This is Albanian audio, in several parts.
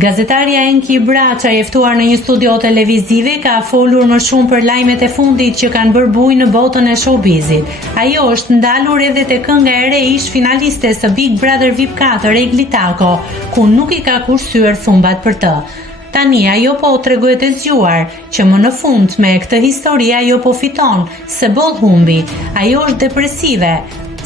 Gazetaria Enki Braça, e ftuar në një studio televizive, ka folur më shumë për lajmet e fundit që kanë bërë bujë në botën e showbizit. Ajo është ndalur edhe te kënga e re ish finaliste së Big Brother VIP 4, Egli Tako, ku nuk i ka kursyer thumbat për të. Tani ajo po treguhet e zgjuar që më në fund me këtë histori ajo po fiton se boll humbi. Ajo është depresive,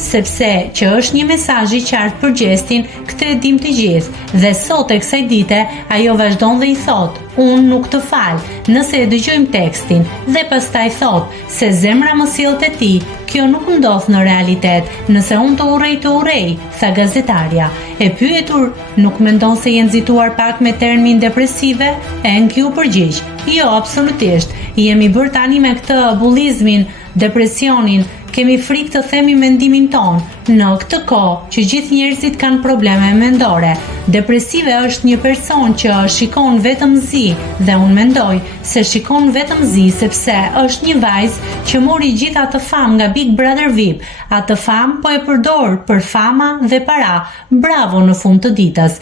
sepse që është një mesazh i qartë për Gjestin, këtë e dim të gjithë, dhe sot e kësaj dite ajo vazhdon dhe i thot: unë nuk të fal, nëse e dëgjojmë tekstin, dhe pastaj thot se zemra më sill te ti, kjo nuk ndodh në realitet, nëse unë të urrej, tha gazetaria. E pyetur, nuk mendon se je nxituar pak me termin depresive? Enki u përgjigj: jo, absolutisht, jemi bërë tani me këtë bullizmin, depresionin, kemi frikë të themi mendimin ton, në këtë kohë që gjithë njerëzit kanë probleme mendore. Depresive është një person që shikon vetëm zi, dhe unë mendoj se shikon vetëm zi sepse është një vajzë që mori gjithë atë famë nga Big Brother VIP. Atë famë po e përdor për fama dhe para. Bravo në fund të ditës.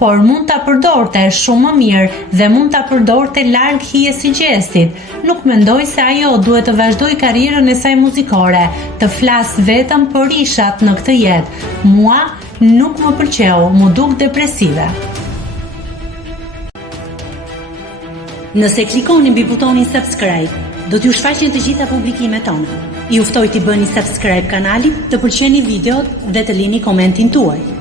Por mund ta përdorte shumë më mirë dhe mund ta përdorte larg hijes së Gjestit. Nuk mendoj se ajo duhet të vazhdoj karrierën e saj muzikore, të flas vetëm për rishat në këtë jetë. Mua nuk më pëlqeu, më duk depresive. Nëse klikoni mbi butonin subscribe, do t'ju shfaqen të gjitha publikimet tona. Ju ftoj t'i bëni subscribe kanalit, të pëlqeni videot dhe të lini komentin tuaj.